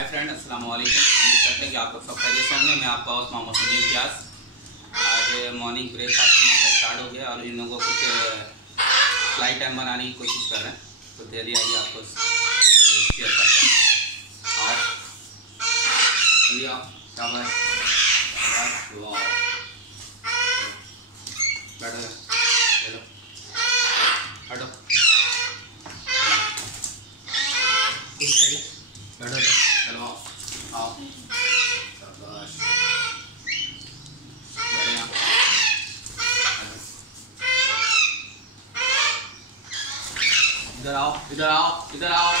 Hi friend, अस्सलाम वालेकुम। उम्मीद करते हैं कि आप लोग सब खैरियत से होंगे। मैं आपका होस्ट मोहम्मद सुनील व्यास। आज मॉर्निंग ब्रेकफास्ट स्टार्ट हो गया और इन लोगों को कुछ फ्लाइट टाइम बनाने की कोशिश कर रहे हैं, तो जल्दी आइए आपको शेयर करते हैं। और चलिए आप बैठो, चलो हटो, बैठो, चलो आओ, शाबाश, बढ़िया, इधर आओ, इधर आओ, इधर आओ।